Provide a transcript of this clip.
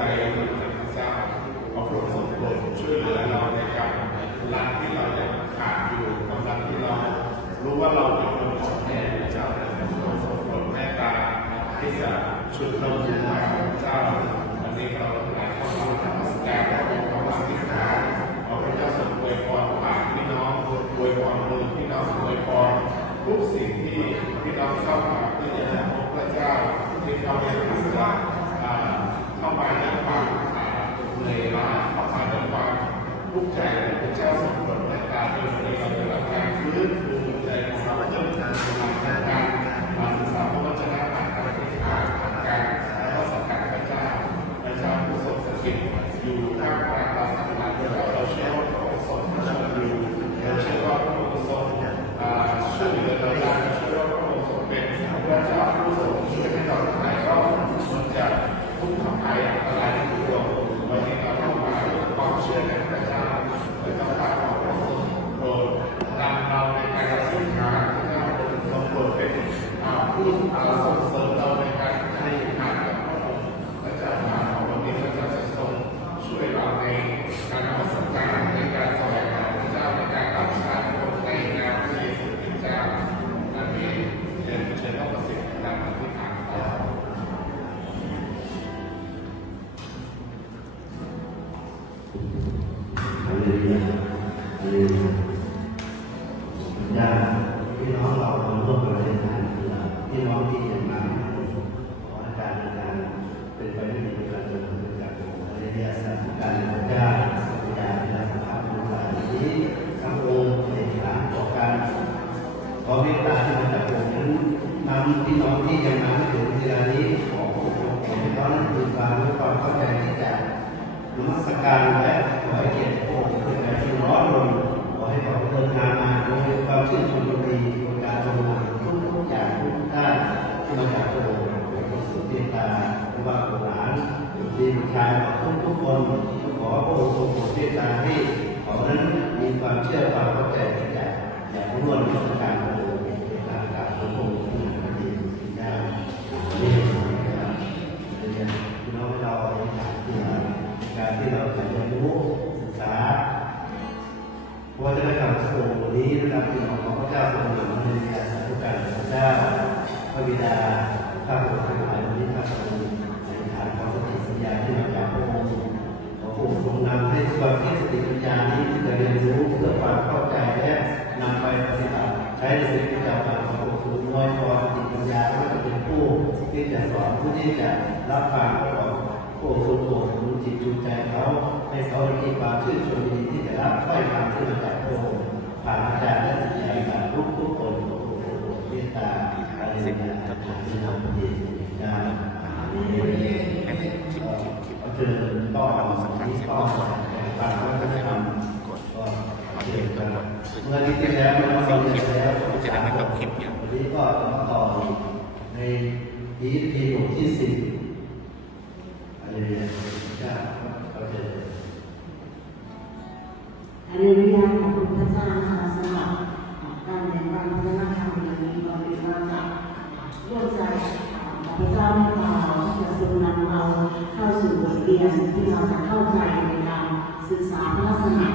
ใจของพระเจ้าขอพระองค์ทรงโปรดช่วยเหลือเราในการรักที่เรายังขาดอยู่ความรักที่เรารู้ว่าเราเป็นคนของแม่พระเจ้าพระองค์ทรงโปรดแม่ตาที่จะชุดเราอยู่ใหม่ของพระเจ้าวันนี้เราทั้งหลายเข้ามาทำสแกนและเข้ามาศึกษาขอพระเจ้าทรงอวยพรผ่านพี่น้องอวยพรมือพี่น้องอวยพรทุกสิ่งที่พี่น้องเข้ามาเพื่จะพบพระเจ้าที่เขาเรียนรู้ว่า อ่าเข้ามาด้วยความอ่าเหนื่อยล้าเข้ามาด้วยความ ทุกข์ใจและพระเจ้าทรงโปรเมตตาด้วยวันนี้เราจะรับการฟื้นฟูใจของเราเพิ่มเติมผ่านการมาศึกษาพระวจนะการอธิษฐานผ่านการแล้วก็สักการพระเจ้าพระเจ้าผู้ทรงสถิตอยู่ท่ามกลางเราทั้งหลายเราเราเชื่อว่าพระองค์ทรงพระชนอยู่เราเชื่อว่าพระองค์ทรงช่วยเหลือเราได้เชื่อว่าพระองค์ทรงเป็นพระเจ้าผู้ทรงช่วยให้เราหายรอดจากทุกข์ทั้งหลายอันตราย ผู้อ่ส่งเสริมเราในการอธิษฐานกับพระองค์พระเจ้ามาวันนี้พระเจ้าจะทรงช่วยเราในการนมัสการในการสวงหาพระเจ้าในการรับใช้ค์ในนามพระเยซูคริสต์เจ้านั่นเองเชิญเชิญพระประสิทธิ์นำอธิษฐานต่อฮาเลลูยาฮาเลลูยา ตาที่มาจากองค์นั้นนำพี่น้องที่ยังมาถึงเวลานี้ขอพระองค์ขอให้เขานั้นมีความรู้ความเข้าใจที่จะนมัสการและขอให้เกียรติพระองค์เป็นารที่ร้อนรนขอให้เขาเดินทางมาโดยความชื่นชมยินดีบนการทำงานทุกๆอย่างทุกด้านที่มาจากพระองค์ขอให้สุดเมตตาไม่ว่าบุตรหลานดีบุตรชายทุกทุกๆคนขอพระองค์ทรงโปรดเมตตาให้เขานั้นมีความเชื่อความเข้าใจที่จะอย่ากร่วมนมัสการพ ผู้ที่จะรับฟังของผู้ทรงโปรดหนุนจิตจูงใจเขาให้เขามีความชื่นชมยินดีที่จะรับถ้อยคำที่มาจากพระองค์ผ่านอาจารย์และสิทธิาการทุกทุกคนขอพระองค์เมตตาอะไรนะอาหารที่นำดีการนี้ก็คือต้องเอาสักที่ต้อใน นี้เป็นหลวงที่สี่อะไรเงี้ยจะเข้าใจอันนี้วิญาของคุณพระเจ้าค่ะสำหรับการเรียนการพัฒาธรรมอย่างนี้เราเรียนว่จะร่วมใจของพระเจ้าให้เราจะทรงนำเราเข้าสู่บทเรียนที่เราจะเข้าใจในการศึกษาพระศาสนา